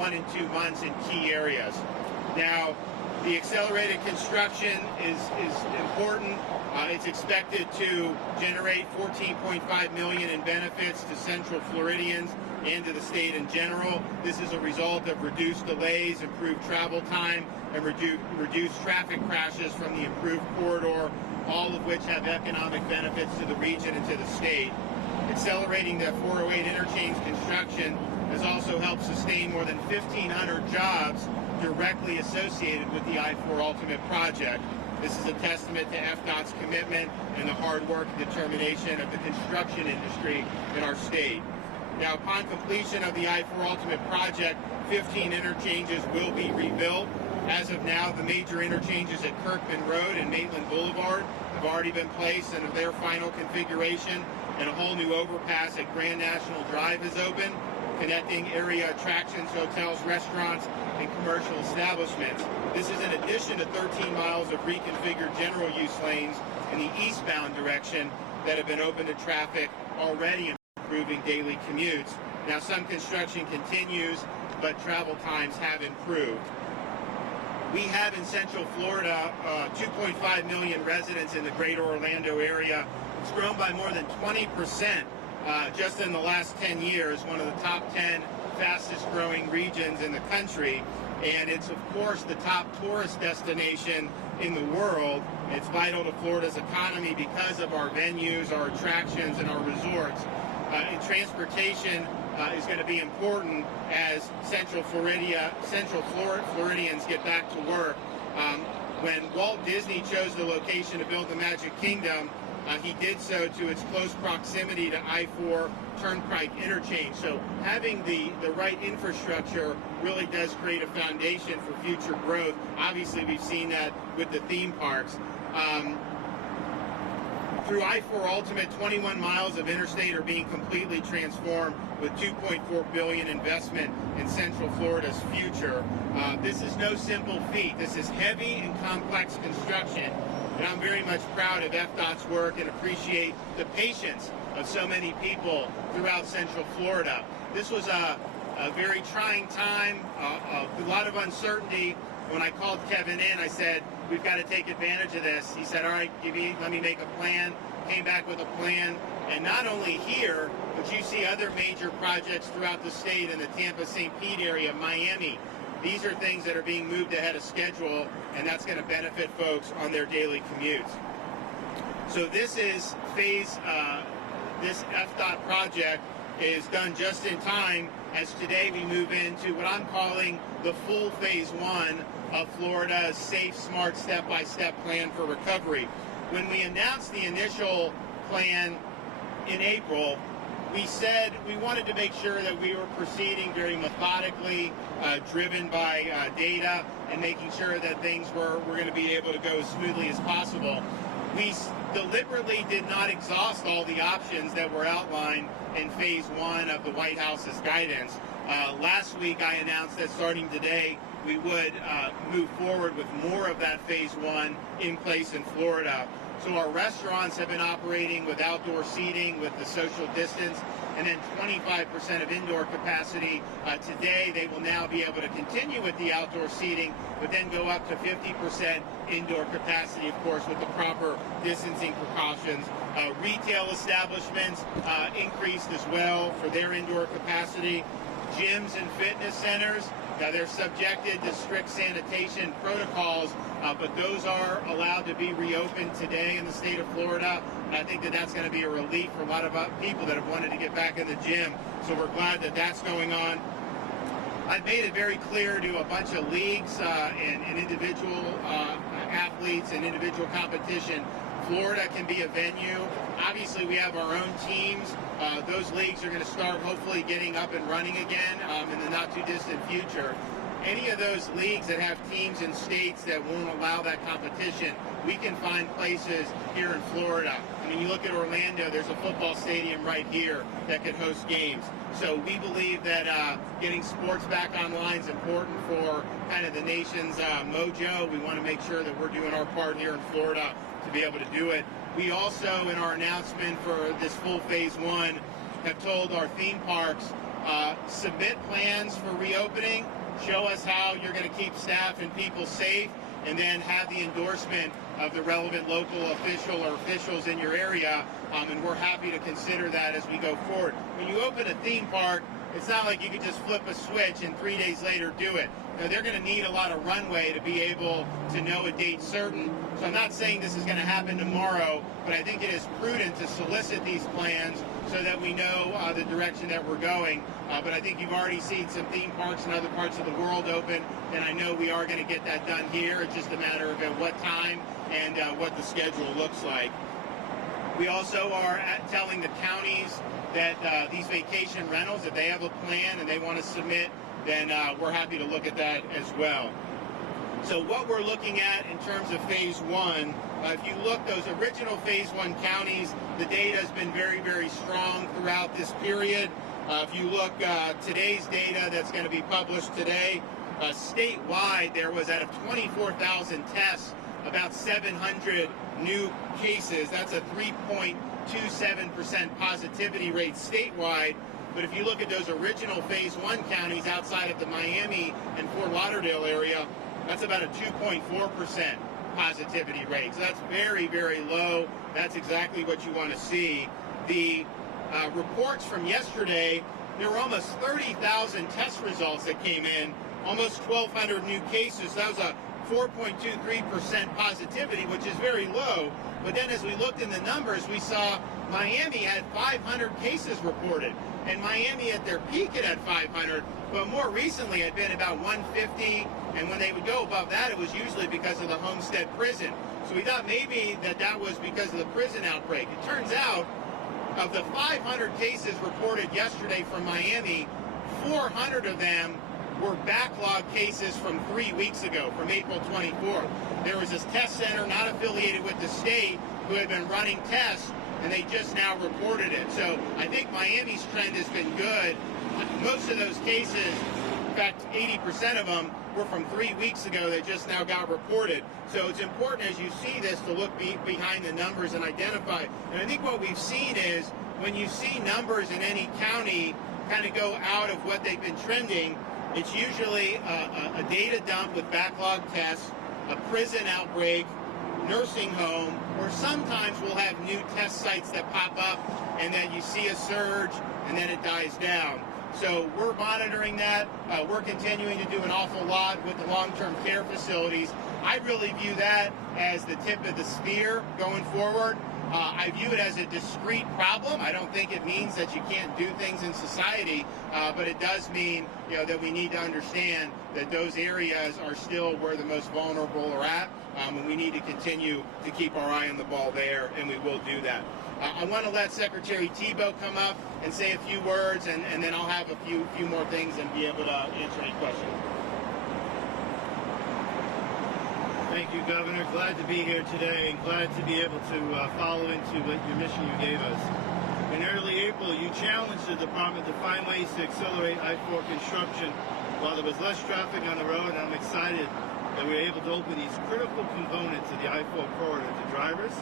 1 and 2 months in key areas. Now, the accelerated construction is important. It's expected to generate $14.5 million in benefits to Central Floridians and to the state in general. This is a result of reduced delays, improved travel time, and reduced traffic crashes from the improved corridor, all of which have economic benefits to the region and to the state. Accelerating the 408 interchange construction has also helped sustain more than 1,500 jobs directly associated with the I-4 Ultimate project. This is a testament to FDOT's commitment and the hard work and determination of the construction industry in our state. Now, upon completion of the I-4 Ultimate project, 15 interchanges will be rebuilt. As of now, the major interchanges at Kirkman Road and Maitland Boulevard have already been placed in their final configuration, and a whole new overpass at Grand National Drive is open, connecting area attractions, hotels, restaurants, and commercial establishments. This is in addition to 13 miles of reconfigured general use lanes in the eastbound direction that have been open to traffic already, improving daily commutes. Now, some construction continues, but travel times have improved. We have in Central Florida 2.5 million residents in the greater Orlando area. It's grown by more than 20% just in the last 10 years, one of the top 10 fastest growing regions in the country. And it's, of course, the top tourist destination in the world. It's vital to Florida's economy because of our venues, our attractions, and our resorts. And transportation is going to be important as Central Floridians get back to work. When Walt Disney chose the location to build the Magic Kingdom, he did so to its close proximity to I-4 Turnpike Interchange. So having the right infrastructure really does create a foundation for future growth. Obviously, we've seen that with the theme parks. Through I-4 Ultimate, 21 miles of interstate are being completely transformed with $2.4 billion investment in Central Florida's future. This is no simple feat. This is heavy and complex construction, and I'm very much proud of FDOT's work and appreciate the patience of so many people throughout Central Florida. This was a very trying time, a lot of uncertainty. When I called Kevin in, I said, we've got to take advantage of this. He said, all right, let me make a plan. Came back with a plan. And not only here, but you see other major projects throughout the state in the Tampa-St. Pete area, Miami. These are things that are being moved ahead of schedule, and that's going to benefit folks on their daily commutes. So this is this FDOT project is done just in time, as today we move into what I'm calling the full phase 1 of Florida's safe, smart, step-by-step plan for recovery. When we announced the initial plan in April, we said we wanted to make sure that we were proceeding very methodically, driven by data, and making sure that things were going to be able to go as smoothly as possible. We deliberately did not exhaust all the options that were outlined in phase 1 of the White House's guidance. Last week I announced that starting today we would move forward with more of that phase 1 in place in Florida. So our restaurants have been operating with outdoor seating with the social distance, and then 25% of indoor capacity. Today they will now be able to continue with the outdoor seating, but then go up to 50% indoor capacity, of course, with the proper distancing precautions. Retail establishments increased as well for their indoor capacity. Gyms and fitness centers, they're subjected to strict sanitation protocols, but those are allowed to be reopened today in the state of Florida. And I think that that's going to be a relief for a lot of people that have wanted to get back in the gym. So we're glad that that's going on. I've made it very clear to a bunch of leagues and individual athletes and individual competition, Florida can be a venue. Obviously, we have our own teams. Those leagues are going to start hopefully getting up and running again in the not-too-distant future. Any of those leagues that have teams in states that won't allow that competition, we can find places here in Florida. I mean, you look at Orlando, there's a football stadium right here that could host games. So we believe that getting sports back online is important for kind of the nation's mojo. We want to make sure that we're doing our part here in Florida to be able to do it. We also, in our announcement for this full phase 1, have told our theme parks submit plans for reopening, show us how you're going to keep staff and people safe, and then have the endorsement of the relevant local official or officials in your area, and we're happy to consider that as we go forward. When you open a theme park, it's not like you can just flip a switch and 3 days later do it. You know, they're going to need a lot of runway to be able to know a date certain. So I'm not saying this is going to happen tomorrow, but I think it is prudent to solicit these plans so that we know the direction that we're going. But I think you've already seen some theme parks in other parts of the world open, and I know we are going to get that done here. It's just a matter of at what time and what the schedule looks like. We also are telling the counties that these vacation rentals, if they have a plan and they want to submit, then we're happy to look at that as well. So what we're looking at in terms of phase one, if you look, those original phase one counties, the data has been very, very strong throughout this period. If you look today's data that's going to be published today, statewide there was out of 24,000 tests, about 700 new cases. That's a 3.27% positivity rate statewide. But if you look at those original phase one counties outside of the Miami and Fort Lauderdale area, that's about a 2.4% positivity rate. So that's very, very low. That's exactly what you want to see. The reports from yesterday, there were almost 30,000 test results that came in, almost 1,200 new cases. That was a 4.23% positivity, which is very low. But then as we looked in the numbers, we saw Miami had 500 cases reported. And Miami at their peak had 500, but more recently had been about 150. And when they would go above that, it was usually because of the Homestead prison. So we thought maybe that was because of the prison outbreak. It turns out, of the 500 cases reported yesterday from Miami, 400 of them were backlog cases from 3 weeks ago, from April 24th. There was this test center not affiliated with the state who had been running tests, and they just now reported it. So I think Miami's trend has been good. Most of those cases, in fact, 80% of them were from 3 weeks ago that just now got reported. So it's important as you see this to look behind the numbers and identify. And I think what we've seen is when you see numbers in any county kind of go out of what they've been trending, it's usually a data dump with backlog tests, a prison outbreak, nursing home, or sometimes we'll have new test sites that pop up and then you see a surge and then it dies down. So we're monitoring that. We're continuing to do an awful lot with the long-term care facilities. I really view that as the tip of the spear going forward. I view it as a discrete problem. I don't think it means that you can't do things in society, but it does mean, that we need to understand that those areas are still where the most vulnerable are at, and we need to continue to keep our eye on the ball there, and we will do that. I want to let Secretary Thibeault come up and say a few words, and then I'll have a few more things and be able to answer any questions. Thank you, Governor. Glad to be here today and glad to be able to follow into what your mission you gave us. In early April, you challenged the department to find ways to accelerate I-4 construction while there was less traffic on the road, and I'm excited that we were able to open these critical components of the I-4 corridor to drivers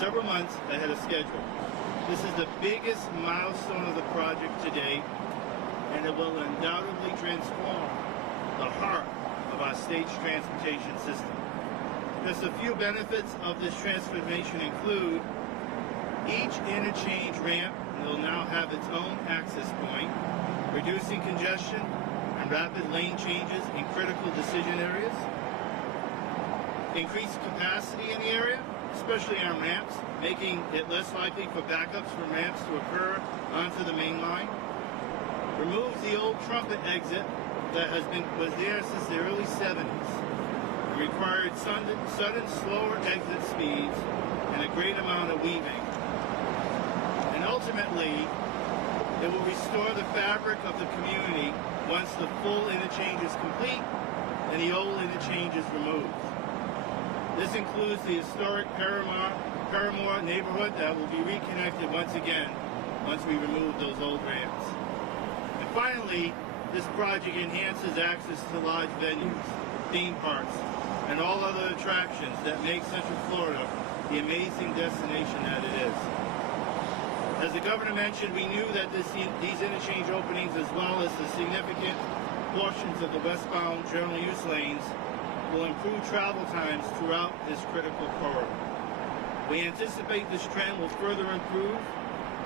several months ahead of schedule. This is the biggest milestone of the project to date, and it will undoubtedly transform the heart of our state's transportation system. Just a few benefits of this transformation include each interchange ramp will now have its own access point, reducing congestion and rapid lane changes in critical decision areas, increased capacity in the area, especially on ramps, making it less likely for backups from ramps to occur onto the main line, removes the old trumpet exit that was there since the early 70s. It required sudden, slower exit speeds and a great amount of weaving. And ultimately, it will restore the fabric of the community once the full interchange is complete and the old interchange is removed. This includes the historic Paramore neighborhood that will be reconnected once again once we remove those old ramps. And finally, this project enhances access to large venues, theme parks, and all other attractions that make Central Florida the amazing destination that it is. As the governor mentioned, we knew that these interchange openings, as well as the significant portions of the westbound general use lanes, will improve travel times throughout this critical corridor. We anticipate this trend will further improve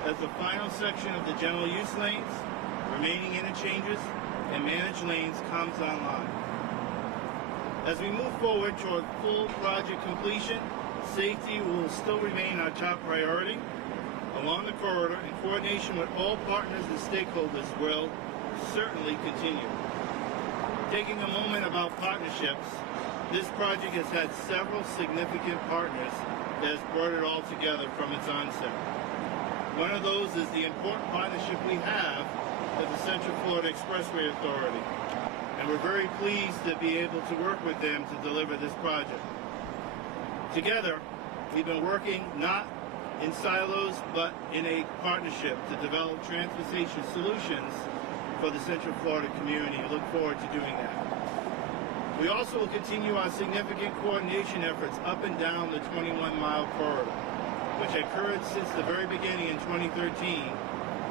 as the final section of the general use lanes, remaining interchanges, and managed lanes comes online. As we move forward toward full project completion, safety will still remain our top priority. Along the corridor, in coordination with all partners and stakeholders, will certainly continue. Taking a moment about partnerships, this project has had several significant partners that has brought it all together from its onset. One of those is the important partnership we have with the Central Florida Expressway Authority, and we're very pleased to be able to work with them to deliver this project. Together, we've been working not in silos, but in a partnership to develop transportation solutions for the Central Florida community. We look forward to doing that. We also will continue our significant coordination efforts up and down the 21-mile corridor, which occurred since the very beginning in 2013,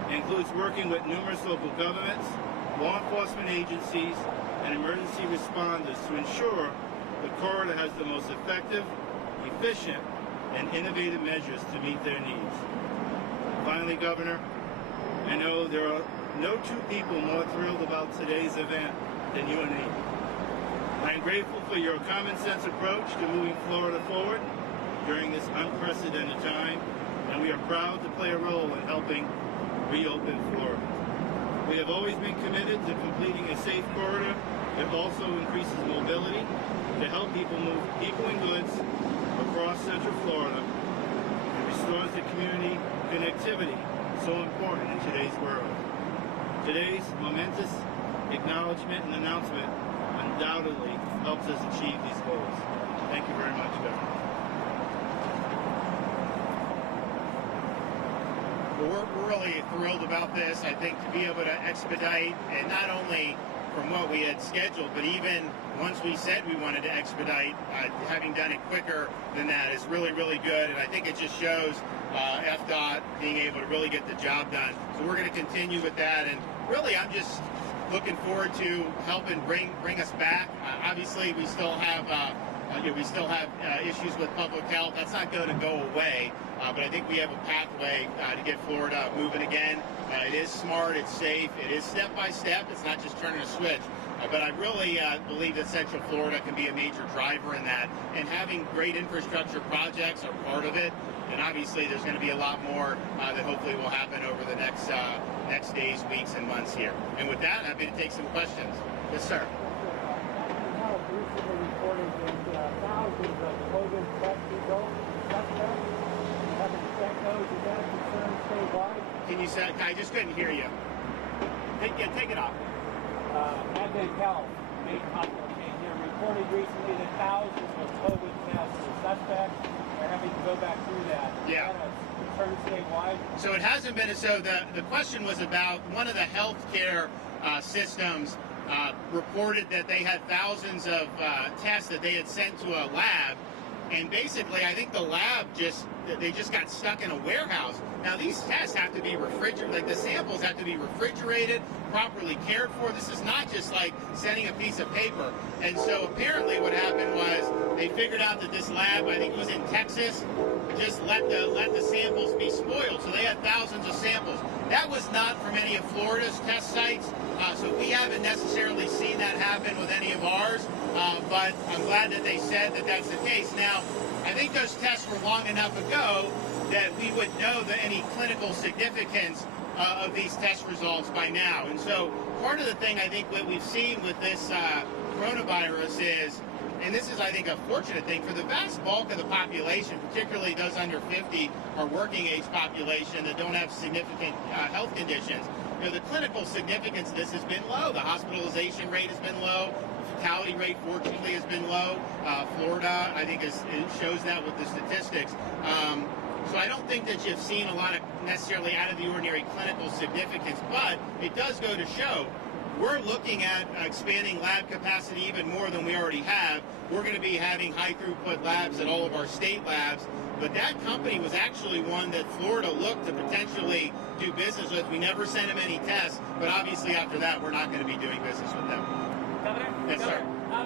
and includes working with numerous local governments, law enforcement agencies, and emergency responders to ensure the corridor has the most effective, efficient, and innovative measures to meet their needs. Finally, Governor, I know there are no two people more thrilled about today's event than you and me. I am grateful for your common sense approach to moving Florida forward during this unprecedented time, and we are proud to play a role in helping reopen Florida. We have always been committed to completing a safe corridor that also increases mobility to help people move people and goods across Central Florida and restores the community connectivity so important in today's world. Today's momentous acknowledgement and announcement undoubtedly helps us achieve these goals. Thank you very much, Governor. Well, we're really thrilled about this. I think to be able to expedite, and not only from what we had scheduled, but even once we said we wanted to expedite, having done it quicker than that is really, really good. And I think it just shows FDOT being able to really get the job done. So we're going to continue with that. And really, I'm just looking forward to helping bring us back. Obviously, we still have issues with public health. That's not going to go away. But I think we have a pathway to get Florida moving again. It is smart, it's safe, it is step by step. It's not just turning a switch. But I really believe that Central Florida can be a major driver in that. And having great infrastructure projects are part of it. And obviously, there's going to be a lot more that hopefully will happen over the next days, weeks, and months here. And with that, happy to take some questions. Yes, sir. Recently reported that thousands of COVID test results haven't checked those. Is that a concern statewide? Can you say? I just couldn't hear you. Take it off. Advent Health, main hospital chain here, reported recently that thousands of COVID tests are suspects. They're having to go back through that. Yeah. Is that a concern statewide? So it hasn't been. So the question was about one of the healthcare systems. Reported that they had thousands of tests that they had sent to a lab, and basically I think the lab just got stuck in a warehouse. Now these tests have to be refrigerated, like the samples have to be refrigerated, properly cared for. This is not just like sending a piece of paper. And so apparently what happened was they figured out that this lab, I think it was in Texas, just let the samples be spoiled. So they had thousands of samples. That was not from any of Florida's test sites. So we haven't necessarily seen that happen with any of ours, but I'm glad that they said that that's the case. Now, I think those tests were long enough ago that we would know any clinical significance of these test results by now. And so part of the thing I think what we've seen with this coronavirus is, and this is, I think, a fortunate thing for the vast bulk of the population, particularly those under 50 or working age population that don't have significant health conditions. You know, the clinical significance of this has been low. The hospitalization rate has been low. The fatality rate, fortunately, has been low. Florida, I think, it shows that with the statistics. So I don't think that you've seen a lot of necessarily out of the ordinary clinical significance, but it does go to show we're looking at expanding lab capacity even more than we already have. We're going to be having high throughput labs at all of our state labs. But that company was actually one that Florida looked to potentially do business with. We never sent them any tests, but obviously after that, we're not going to be doing business with them. Governor, Yes, sir.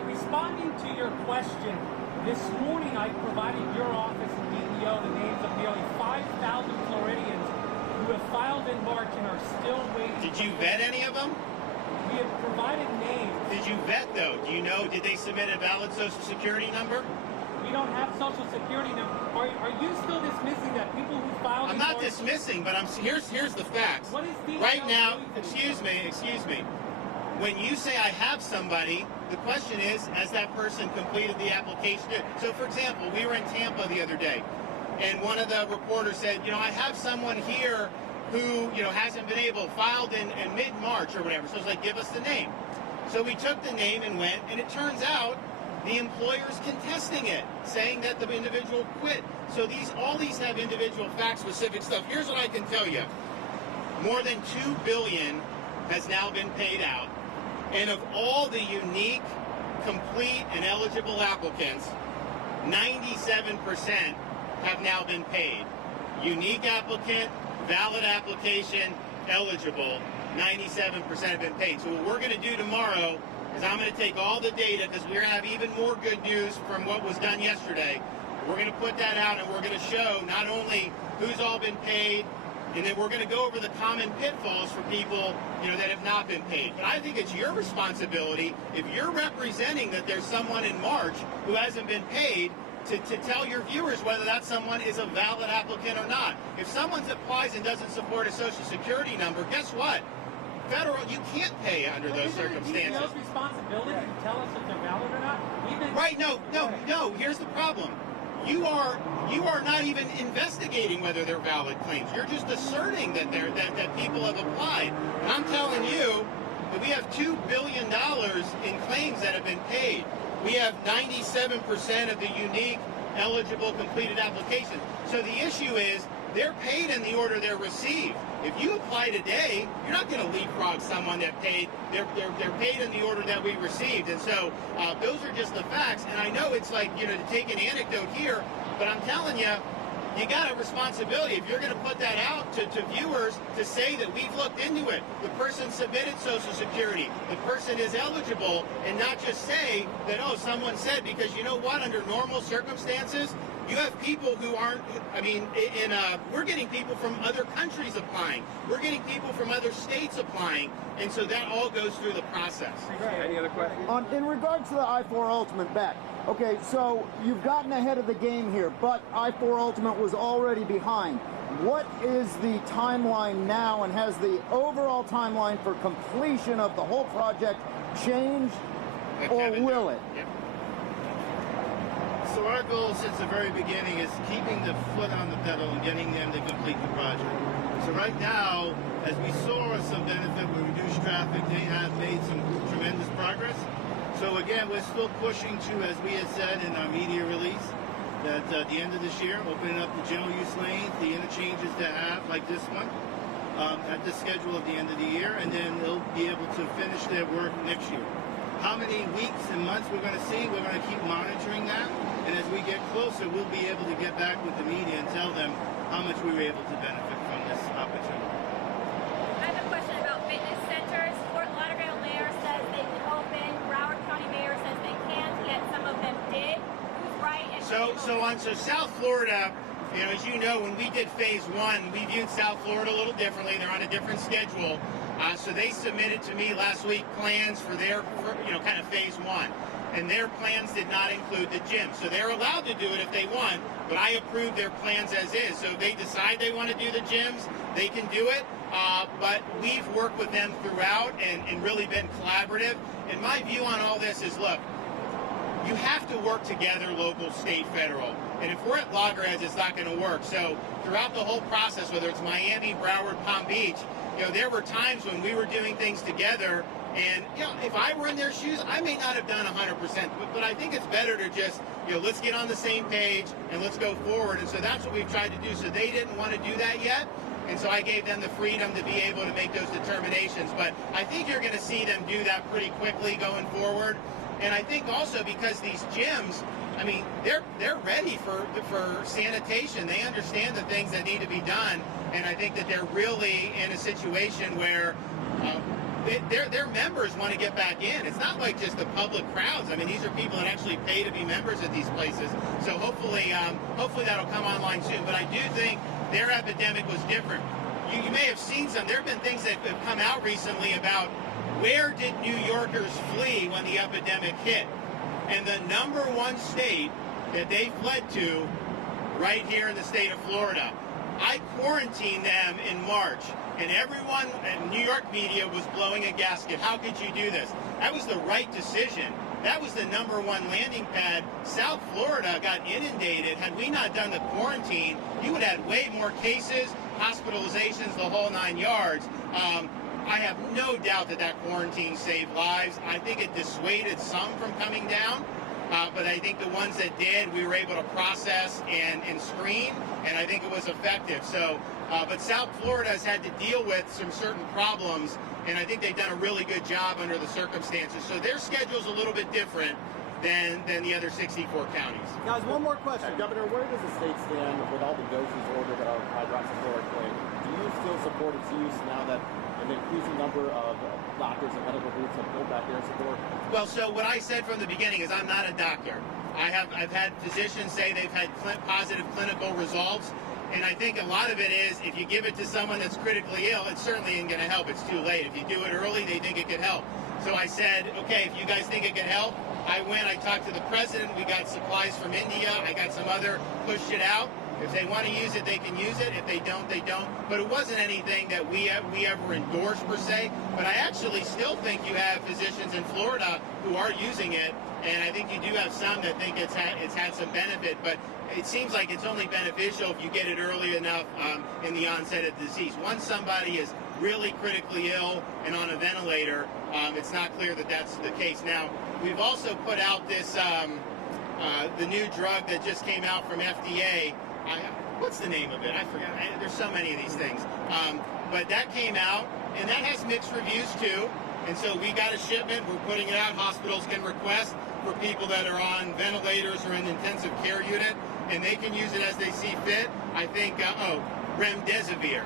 Responding to your question, this morning I provided your office and DEO the names of nearly 5,000 Floridians who have filed in March and are still waiting. Did you vet any of them? We have provided names. Did you vet, though? Do you know, did they submit a valid Social Security number? We don't have Social Security number. Are you still dismissing that people who filed I'm in not March? dismissing, but here's the facts. What is DEO Right now, doing to excuse me. When you say I have somebody, the question is, has that person completed the application? So, for example, we were in Tampa the other day, and one of the reporters said, I have someone here who, hasn't been filed in mid-March or whatever. So I was like, give us the name. So we took the name and went, and it turns out the employer's contesting it, saying that the individual quit. So all these have individual fact-specific stuff. Here's what I can tell you. More than $2 billion has now been paid out. And of all the unique, complete, and eligible applicants, 97% have now been paid. Unique applicant, valid application, eligible, 97% have been paid. So what we're going to do tomorrow is I'm going to take all the data, because we're going to have even more good news from what was done yesterday. We're going to put that out, and we're going to show not only who's all been paid, and then we're going to go over the common pitfalls for people, that have not been paid. But I think it's your responsibility, if you're representing that there's someone in March who hasn't been paid, to tell your viewers whether that someone is a valid applicant or not. If someone applies and doesn't support a Social Security number, guess what? Federal, you can't pay under those circumstances. Isn't it DEO's responsibility to tell us if they're valid or not? Right? No. Here's the problem. You are not even investigating whether they're valid claims. You're just asserting that that people have applied. And I'm telling you that we have $2 billion in claims that have been paid. We have 97% of the unique, eligible, completed applications. So the issue is they're paid in the order they're received. If you apply today, you're not going to leapfrog someone that paid. They're paid in the order that we received. And so those are just the facts. And I know it's like, to take an anecdote here, but I'm telling you, you got a responsibility. If you're going to put that out to viewers to say that we've looked into it, the person submitted Social Security, the person is eligible, and not just say that, someone said, because you know what, under normal circumstances, you have people who aren't, we're getting people from other countries applying. We're getting people from other states applying. And so that all goes through the process. Any other questions? In regards to the I-4 Ultimate back, okay, so you've gotten ahead of the game here, but I-4 Ultimate was already behind. What is the timeline now, and has the overall timeline for completion of the whole project changed, or will it? Yep. So our goal since the very beginning is keeping the foot on the pedal and getting them to complete the project. So right now, as we saw some benefit with reduced traffic, they have made some tremendous progress. So again, we're still pushing to, as we had said in our media release, that at the end of this year, opening up the general use lanes, the interchanges to have, like this one, at the schedule at the end of the year, and then they'll be able to finish their work next year. How many weeks and months we're going to see, we're going to keep monitoring that. And as we get closer, we'll be able to get back with the media and tell them how much we were able to benefit from this opportunity. I have a question about fitness centers. Fort Lauderdale mayor says they can open. Broward County mayor says they can't, yet some of them did. Who's right? And So South Florida, as you know, when we did phase one, we viewed South Florida a little differently. They're on a different schedule. So they submitted to me last week plans for their, kind of phase one. And their plans did not include the gym. So they're allowed to do it if they want, but I approved their plans as is. So if they decide they want to do the gyms, they can do it. But we've worked with them throughout and really been collaborative. And my view on all this is, look, you have to work together, local, state, federal. And if we're at loggerheads, it's not going to work. So throughout the whole process, whether it's Miami, Broward, Palm Beach, there were times when we were doing things together. And, if I were in their shoes, I may not have done 100%. But I think it's better to just, let's get on the same page and let's go forward. And so that's what we've tried to do. So they didn't want to do that yet. And so I gave them the freedom to be able to make those determinations. But I think you're going to see them do that pretty quickly going forward. And I think also because these gyms, I mean, they're ready for sanitation. They understand the things that need to be done. And I think that they're really in a situation where their members want to get back in. It's not like just the public crowds. I mean, these are people that actually pay to be members at these places. So hopefully that'll come online soon. But I do think their epidemic was different. You may have seen some. There have been things that have come out recently about where did New Yorkers flee when the epidemic hit. And the number one state that they fled to, right here in the state of Florida. I quarantined them in March, and everyone in New York media was blowing a gasket. How could you do this? That was the right decision. That was the number one landing pad. South Florida got inundated. Had we not done the quarantine, you would have had way more cases, hospitalizations, the whole 9 yards. I have no doubt that quarantine saved lives. I think it dissuaded some from coming down. But I think the ones that did, we were able to process and screen, and I think it was effective. So, but South Florida has had to deal with some certain problems, and I think they've done a really good job under the circumstances. So their schedule's a little bit different than the other 64 counties. Guys, one more question. Governor, where does the state stand with all the doses ordered of hydroxychloroquine? Do you still support its use now that an increasing number of doctors and medical groups have pulled back their support? Well, so what I said from the beginning is I'm not a doctor. I've had physicians say they've had positive clinical results, and I think a lot of it is if you give it to someone that's critically ill, it certainly isn't going to help. It's too late. If you do it early, they think it could help. So I said, okay, if you guys think it can help, I went, I talked to the president, we got supplies from India, I got some other, pushed it out. If they want to use it, they can use it. If they don't, they don't. But it wasn't anything that we ever endorsed per se. But I actually still think you have physicians in Florida who are using it, and I think you do have some that think it's had some benefit. But it seems like it's only beneficial if you get it early enough in the onset of the disease. Once somebody is really critically ill and on a ventilator, it's not clear that that's the case. Now, we've also put out this the new drug that just came out from FDA. What's the name of it? I forgot. There's so many of these things. But that came out, and that has mixed reviews too. And so we got a shipment. We're putting it out. Hospitals can request for people that are on ventilators or in intensive care unit, and they can use it as they see fit. I think, remdesivir.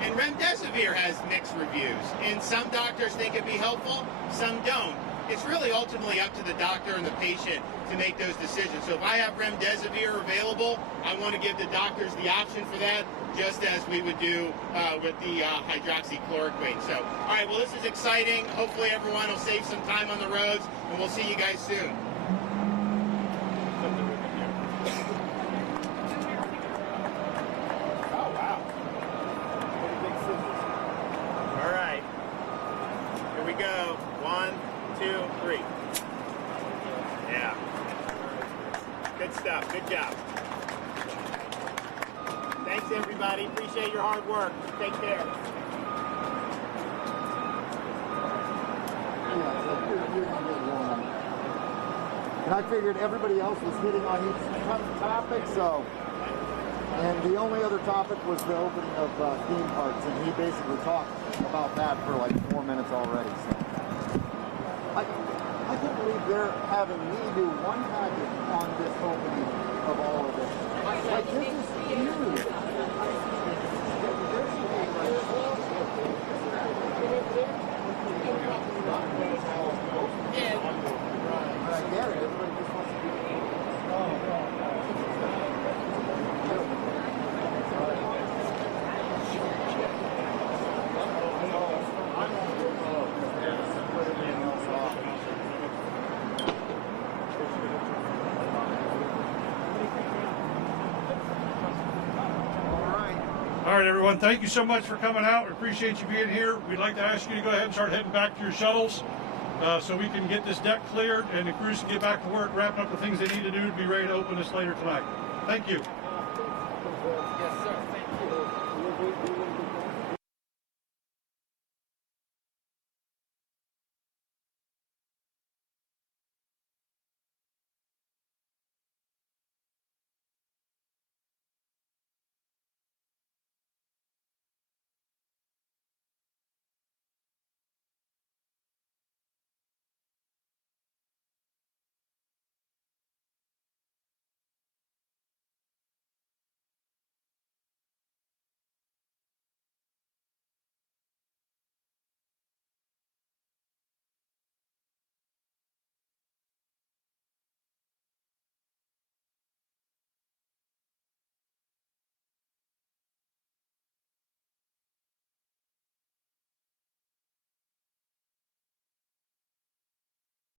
And remdesivir has mixed reviews. And some doctors think it'd be helpful, some don't. It's really ultimately up to the doctor and the patient to make those decisions. So if I have remdesivir available, I want to give the doctors the option for that, just as we would do with the hydroxychloroquine. So, all right, well, this is exciting. Hopefully everyone will save some time on the roads, and we'll see you guys soon. Oh, wow. All right. Here we go. 1, 2, 3. Yeah. Good stuff. Good job. Thanks, everybody. Appreciate your hard work. Take care. And I figured everybody else was hitting on each topic, so. And the only other topic was the opening of theme parks, and he basically talked about that for like 4 minutes already. So. I can't believe they're having me do one package on this opening of all of this. Like, this is huge. But I get it. Everybody just wants to do it. All right, everyone, thank you so much for coming out. We appreciate you being here. We'd like to ask you to go ahead and start heading back to your shuttles so we can get this deck cleared and the crews can get back to work, wrapping up the things they need to do to be ready to open this later tonight. Thank you.